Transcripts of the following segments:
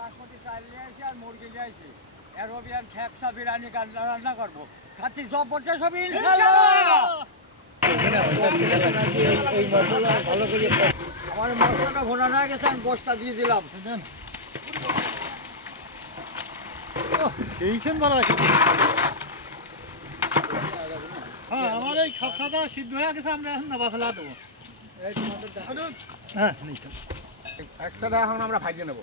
বাসমতি চাল নিয়ে আসি আর মুরগি নিয়ে আসি এরোবিয়ান ঠেকসা বিরিয়ানি রান্না করবো খাতি সব পড়ছে সব আমার মশলাটা ভোনা হয়ে গেছে আমি গোশটা দিয়ে দিলাম আমার এই খাপসাটা সিদ্ধ হয়ে গেছে আমরা এখন নাবা ফেলা দেবো হ্যাঁ একসাথে এখন আমরা ভাজিয়ে নেবো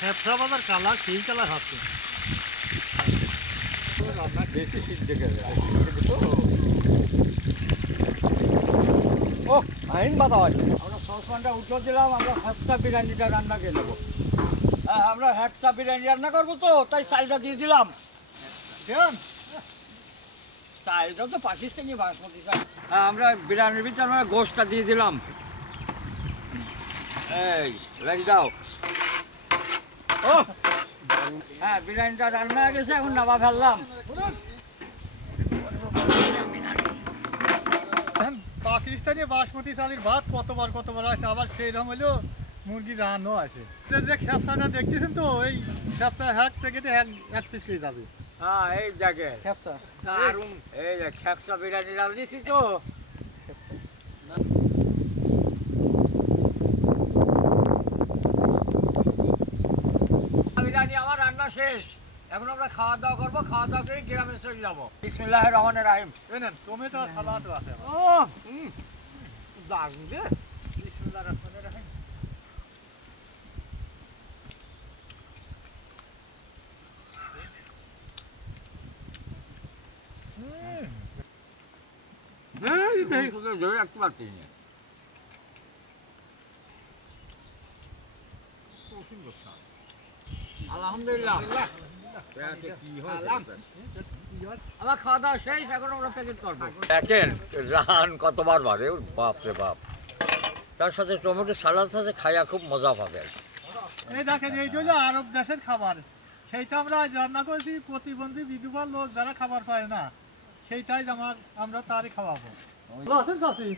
ব্যবসা বাজার কালার সেই কালার হচ্ছে রান্না বেশি সিদ্ধ গেছে ও আইন বাতা হয় আমরা সসপ্যানটা উঠে দিলাম আমরা হ্যাকসা বিরিয়ানিটা রান্না করে নেবো হ্যাঁ আমরা হ্যাকসা বিরিয়ানি রান্না করবো তো তাই চালটা দিয়ে দিলাম চালটা তো পাকিস্তানি বাসমতি চাল হ্যাঁ আমরা বিরিয়ানির ভিতরে আমরা গোশটা দিয়ে দিলাম এই রেখে দাও ও হ্যাঁ বিরিয়ানিটা রান্না হয়ে গেছে এখন নামা ফেললাম পাকিস্তানি বাসমতি চালের ভাত কতবার আছে আবার সেই রকম হলো মুরগির রানও আছে যে খ্যাপসাটা দেখতেছেন তো এই খ্যাপসা এক প্যাকেটে এক পিস করে যাবে হ্যাঁ এই জায়গা খ্যাপসা এই যে খ্যাপসা বিরিয়ানি রান্নিছি তো বিরিয়ানি আমার রান্না শেষ এখন আমরা খাওয়া দাওয়া করবো খাওয়া দাওয়া করে গ্রামে চলে যাবো বিসমিল্লাহির রহমানির রহিম টমেটো সালাদ আছে ও দারুণ রে বিসমিল্লাহির রহমানির রহিম রাখতে পারছি না আলহামদুলিল্লাহ আমার খাওয়া দাওয়া শেষ এখন আমরা প্যাকেট করবো দেখেন রান কতবার বাড়ে বাপ রে বাপ তার সাথে টমেটো সালাদ সাথে খাইয়া খুব মজা পাবে এই দেখেন এই যে আরব দেশের খাবার সেইটা আমরা রান্না করেছি প্রতিবন্ধী বিধবা লোক যারা খাবার পায় না সেইটাই আমরা তারই খাওয়াবো আছেন চাষি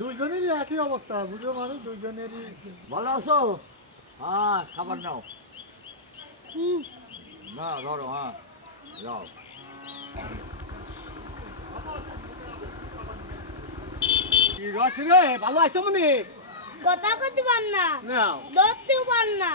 দুইজনেরই একই অবস্থা বুঝো মানুষ দুইজনেরই ভালো আছো হ্যাঁ খাবার নাও না ধরো হ্যাঁ যাও রে ভালো আছো মনে কথা করতে পার না ধরতেও পার না